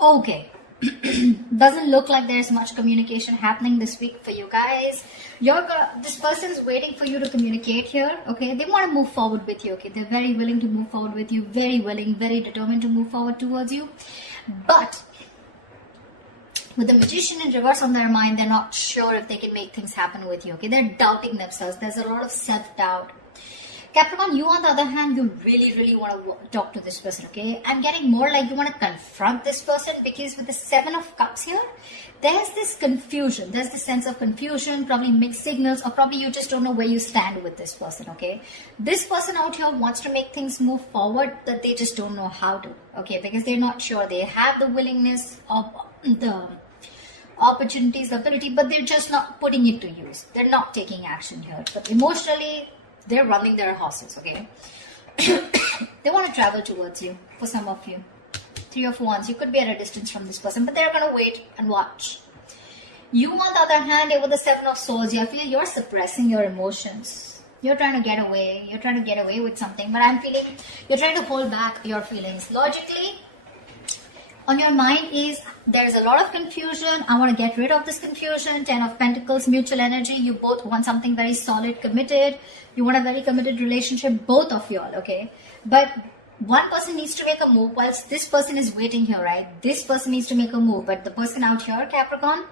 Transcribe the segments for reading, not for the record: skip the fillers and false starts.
Okay. Doesn't look like there's much communication happening this week for you guys. This person's waiting for you to communicate here. Okay, they want to move forward with you. Okay, they're very willing to move forward with you. Very willing, very determined to move forward towards you. But with the Magician in reverse on their mind, they're not sure if they can make things happen with you. Okay, they're doubting themselves. There's a lot of self-doubt. Capricorn, you on the other hand, you really want to talk to this person, okay? I'm getting more like you want to confront this person, because with the Seven of Cups here, there's this confusion. There's this sense of confusion, probably mixed signals, or probably you just don't know where you stand with this person, okay? This person out here wants to make things move forward, but they just don't know how to, okay? Because they're not sure. They have the willingness of the opportunities, the ability, but they're just not putting it to use. They're not taking action here. But emotionally, they're running their horses, okay? They want to travel towards you, for some of you. Three of Wands, you could be at a distance from this person, but they're going to wait and watch. You, on the other hand, with the Seven of Swords, I feel you're suppressing your emotions. You're trying to get away. You're trying to get away with something, but I'm feeling you're trying to hold back your feelings. Logically, on your mind is there's a lot of confusion. I want to get rid of this confusion. Ten of Pentacles, mutual energy. You both want something very solid, committed. You want a very committed relationship, both of y'all, okay? But one person needs to make a move whilst this person is waiting here, right? This person needs to make a move, but the person out here, Capricorn,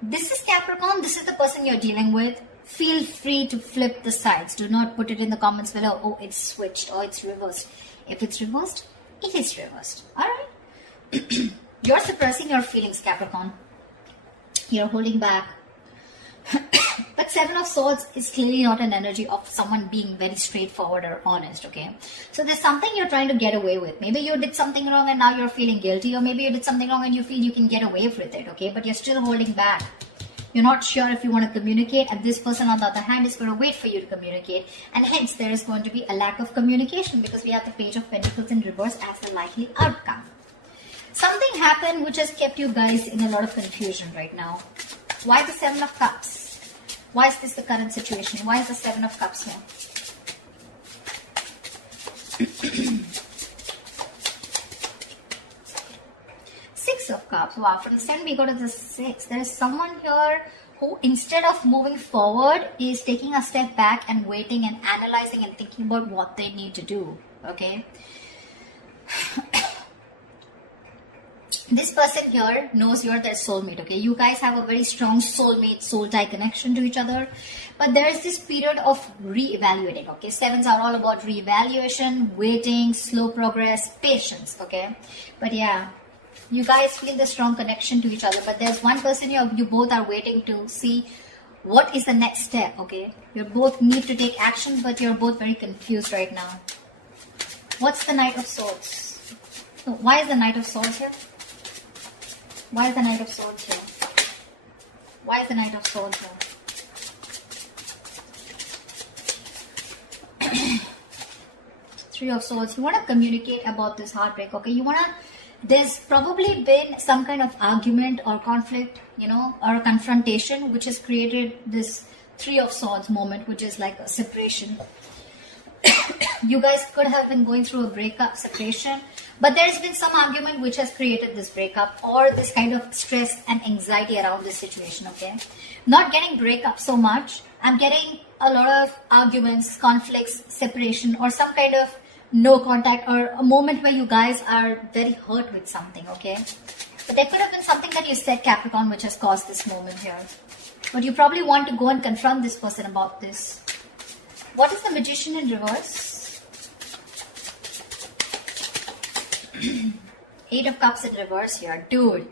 this is Capricorn. This is the person you're dealing with. Feel free to flip the sides. Do not put it in the comments below. Oh, it's switched or it's reversed. If it's reversed, it is reversed. All right. You're suppressing your feelings, Capricorn. You're holding back. But Seven of Swords is clearly not an energy of someone being very straightforward or honest, okay? So there's something you're trying to get away with. Maybe you did something wrong and now you're feeling guilty, or maybe you did something wrong and you feel you can get away with it, okay? But you're still holding back. You're not sure if you want to communicate, and this person on the other hand is going to wait for you to communicate, and hence there is going to be a lack of communication because we have the Page of Pentacles in reverse as a likely outcome. Something happened which has kept you guys in a lot of confusion right now. Why the Seven of Cups? Why is this the current situation? Why is the Seven of Cups here? Six of Cups. Wow, from the 7 we go to the 6. There is someone here who, instead of moving forward, is taking a step back and waiting and analyzing and thinking about what they need to do. Okay? This person here knows you're their soulmate, okay? You guys have a very strong soulmate, soul tie connection to each other. But there is this period of re-evaluating, okay? Sevens are all about re-evaluation, waiting, slow progress, patience, okay? But yeah, you guys feel the strong connection to each other. But there's one person you both are waiting to see what is the next step, okay? You both need to take action, but you're both very confused right now. What's the Knight of Swords? So why is the Knight of Swords here? Why is the Knight of Swords here? Why is the Knight of Swords here? Three of Swords. You want to communicate about this heartbreak, okay? You want to... There's probably been some kind of argument or conflict, you know, or a confrontation which has created this Three of Swords moment, which is like a separation. You guys could have been going through a breakup, separation, but there's been some argument which has created this breakup or this kind of stress and anxiety around this situation, okay? Not getting breakup so much. I'm getting a lot of arguments, conflicts, separation, or some kind of no contact, or a moment where you guys are very hurt with something, okay? But there could have been something that you said, Capricorn, which has caused this moment here. But you probably want to go and confront this person about this. What is the Magician in reverse? Eight of Cups in reverse here. Dude,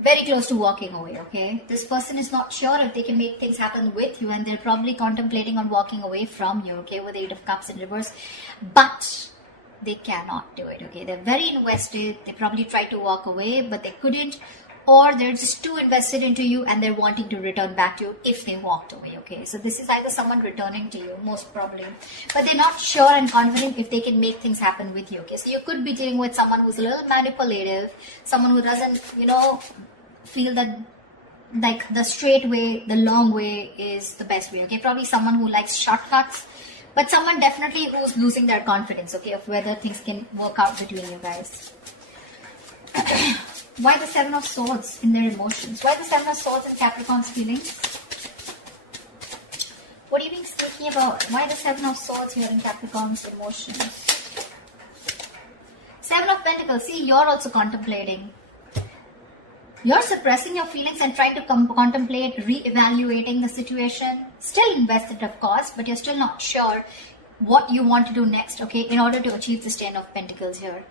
very close to walking away, okay? This person is not sure if they can make things happen with you, and they're probably contemplating on walking away from you, okay, with the Eight of Cups in reverse. But they cannot do it, okay? They're very invested. They probably tried to walk away, but they couldn't. Or they're just too invested into you and they're wanting to return back to you if they walked away, okay? So this is either someone returning to you, most probably. But they're not sure and confident if they can make things happen with you, okay? So you could be dealing with someone who's a little manipulative, someone who doesn't, you know, feel that like the straight way, the long way is the best way, okay? Probably someone who likes shortcuts, but someone definitely who's losing their confidence, okay, of whether things can work out between you guys. Why the Seven of Swords in their emotions? Why the Seven of Swords in Capricorn's feelings? What are you being thinking about? Why the Seven of Swords here in Capricorn's emotions? Seven of Pentacles. See, you're also contemplating. You're suppressing your feelings and trying to contemplate re-evaluating the situation. Still invested, of course, but you're still not sure what you want to do next, okay, in order to achieve this Ten of Pentacles here.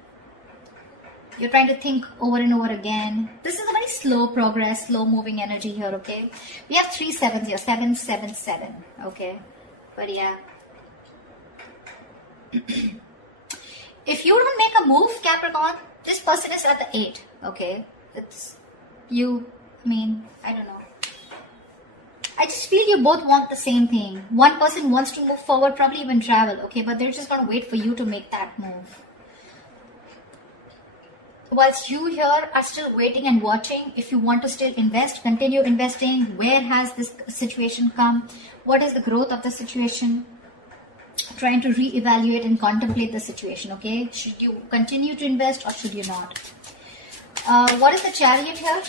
You're trying to think over and over again. This is a very slow progress, slow moving energy here, okay? We have 3 sevens here, 7, 7, 7, okay? But yeah. If you don't make a move, Capricorn, this person is at the 8, okay? It's you, I don't know. I just feel you both want the same thing. One person wants to move forward, probably even travel, okay? But they're just going to wait for you to make that move. Whilst you here are still waiting and watching, if you want to still invest, continue investing. Where has this situation come? What is the growth of the situation? Trying to re-evaluate and contemplate the situation, okay? Should you continue to invest or should you not? What is the Chariot here?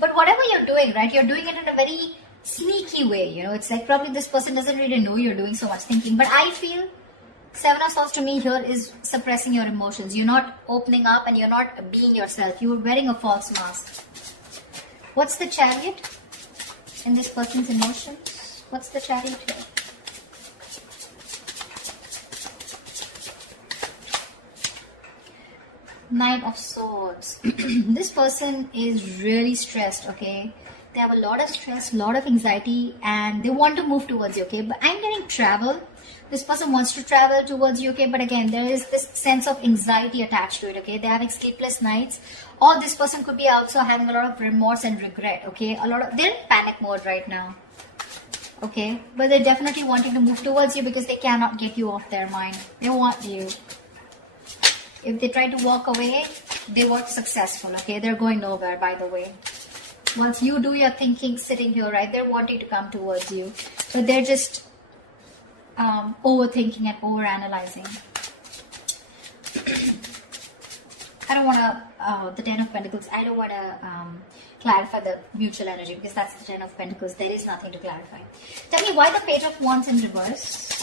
But whatever you're doing, right, you're doing it in a very sneaky way, you know. It's like probably this person doesn't really know you're doing so much thinking. But I feel Seven of Swords to me here is suppressing your emotions. You're not opening up and you're not being yourself. You're wearing a false mask. What's the Chariot in this person's emotions? What's the Chariot here? Knight of Swords. This person is really stressed, okay? They have a lot of stress, a lot of anxiety, and they want to move towards you, okay? But I'm getting travel. This person wants to travel towards you, okay? But again, there is this sense of anxiety attached to it, okay? They're having sleepless nights. Or this person could be also having a lot of remorse and regret, okay? They're in panic mode right now, okay? But they're definitely wanting to move towards you because they cannot get you off their mind. They want you. If they try to walk away, they weren't successful, okay? They're going nowhere, by the way. Once you do your thinking sitting here, right, they're wanting to come towards you. But they're just overthinking and overanalyzing. I don't want to, the Ten of Pentacles, I don't want to clarify the mutual energy because that's the Ten of Pentacles. There is nothing to clarify. Tell me why the Page of Wands in reverse?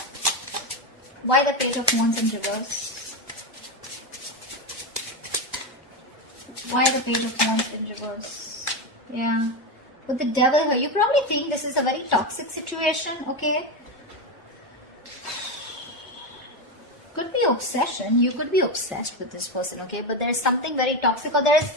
Why the Page of Wands in reverse? Why the Page of Wands in reverse? Yeah. With the Devil here, you probably think this is a very toxic situation, okay? Could be obsession. You could be obsessed with this person, okay? But there's something very toxic, or there's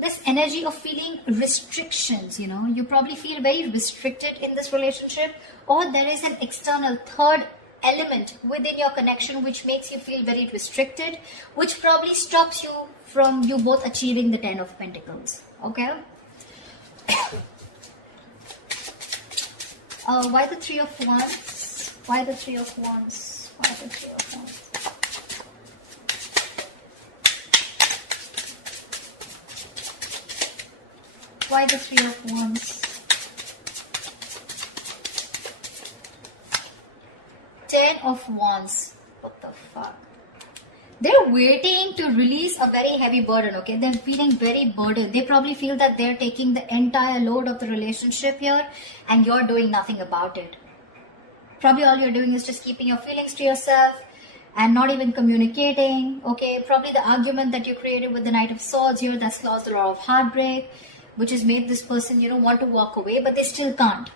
this energy of feeling restrictions, you know? You probably feel very restricted in this relationship, or there is an external third element within your connection which makes you feel very restricted, which probably stops you from you both achieving the Ten of Pentacles, okay? Why the Three of Wands? Why the Three of Wands? Why the Three of Wands? Why the Three of Wands? Ten of Wands. What the fuck? They're waiting to release a very heavy burden, okay? They're feeling very burdened. They probably feel that they're taking the entire load of the relationship here and you're doing nothing about it. Probably all you're doing is just keeping your feelings to yourself and not even communicating, okay? Probably the argument that you created with the Knight of Swords here that's caused a lot of heartbreak, which has made this person, you know, want to walk away, but they still can't.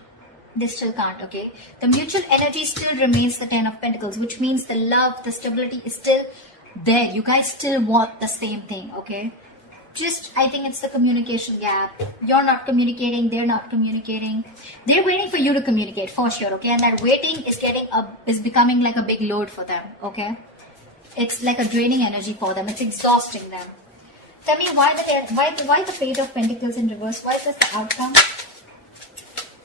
They still can't, okay? The mutual energy still remains the Ten of Pentacles, which means the love, the stability is still there. You guys still want the same thing, okay? Just, I think it's the communication gap. You're not communicating, they're not communicating. They're waiting for you to communicate, for sure, okay? And that waiting is becoming like a big load for them, okay? It's like a draining energy for them. It's exhausting them. Tell me why the Page of Pentacles in reverse? Why is this the outcome?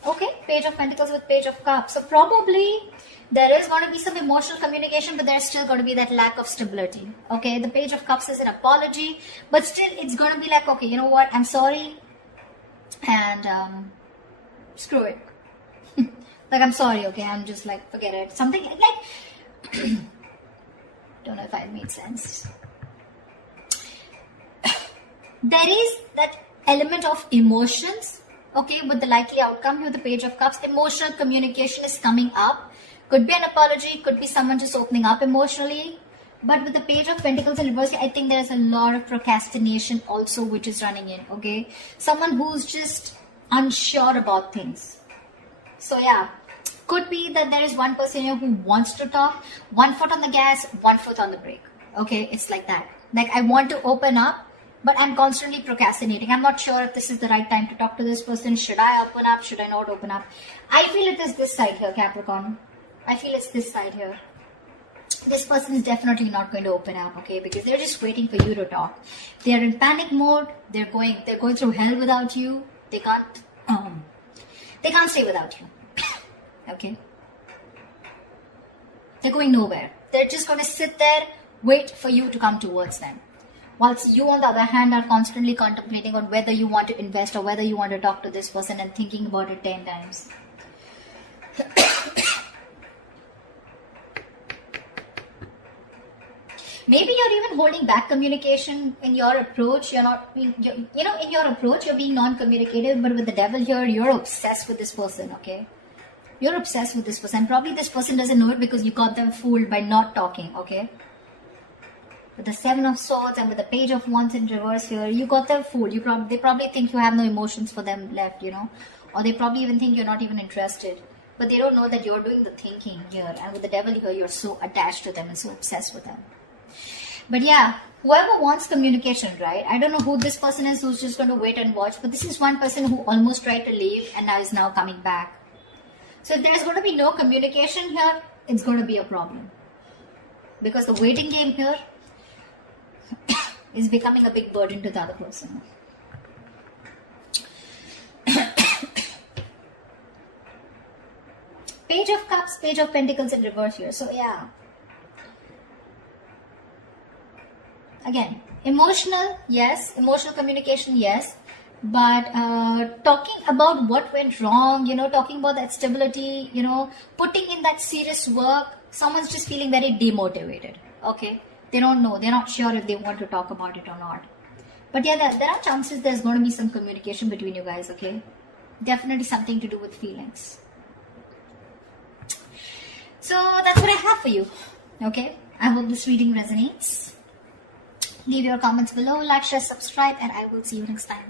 Okay, Page of Pentacles with Page of Cups. So probably there is going to be some emotional communication, but there's still going to be that lack of stability. Okay, the Page of Cups is an apology, but still it's going to be like, okay, you know what? I'm sorry, and screw it. Like, I'm sorry, okay? I'm just like, forget it. Something like, don't know if I made sense. there is that element of emotions, okay, with the likely outcome here, the Page of Cups. Emotional communication is coming up. Could be an apology, could be someone just opening up emotionally. But with the Page of Pentacles in reverse, I think there's a lot of procrastination also which is running in, okay? Someone who's just unsure about things. So yeah, could be that there is one person here who wants to talk, 1 foot on the gas, 1 foot on the brake, okay? It's like that. Like, I want to open up, but I'm constantly procrastinating. I'm not sure if this is the right time to talk to this person. Should I open up? Should I not open up? I feel it is this side here, Capricorn. I feel it's this side here. This person is definitely not going to open up, okay? Because they're just waiting for you to talk. They're in panic mode. They're going through hell without you. They can't stay without you. Okay? They're going nowhere. They're just going to sit there, wait for you to come towards them. Whilst you, on the other hand, are constantly contemplating on whether you want to invest or whether you want to talk to this person and thinking about it 10 times. Maybe you're even holding back communication in your approach. You're not being, in your approach, you're being non-communicative, but with the devil here, you're obsessed with this person, okay? You're obsessed with this person. Probably this person doesn't know it because you got them fooled by not talking, okay? With the 7 of Swords and with the Page of Wands in reverse here, you got them fooled. They probably think you have no emotions for them left, or they probably even think you're not even interested. But they don't know that you're doing the thinking here. And with the devil here, you're so attached to them and so obsessed with them. But yeah, whoever wants communication, right? I don't know who this person is who's just going to wait and watch. But this is one person who almost tried to leave and now is now coming back. So if there's going to be no communication here, it's going to be a problem. Because the waiting game here is becoming a big burden to the other person. Page of Cups, Page of Pentacles in reverse here. So yeah. Again, emotional, yes. Emotional communication, yes. But talking about what went wrong, talking about that stability, putting in that serious work, someone's just feeling very demotivated, okay? They don't know. They're not sure if they want to talk about it or not. But yeah, there are chances there's going to be some communication between you guys, okay? Definitely something to do with feelings. So that's what I have for you, okay? I hope this reading resonates. Leave your comments below, like, share, subscribe, and I will see you next time.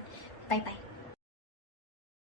Bye-bye.